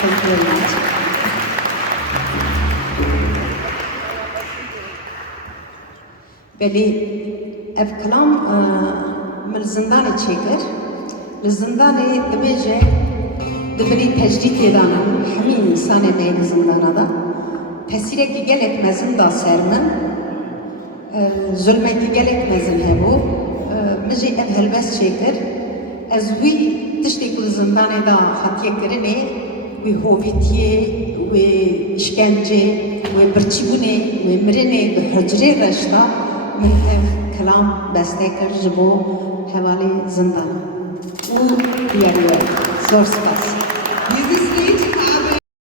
Thank you very much. بلی اف کلام من زندان چیکر لزندان دبیجه دبری تجدید دانم همین انسان دیگ زندان دا تسیره کی گلک مزن دا سرمن ظلمه کی گلک مزن هبو مجی اف هلبس چیکر از وی تشتی کل زندان دا خطیه کرنه وی هویتیه وی işkence ve birçibune ve mirene ve hücre reşta من كلام بستكر جبو حوالي زندان و يعني زور سباس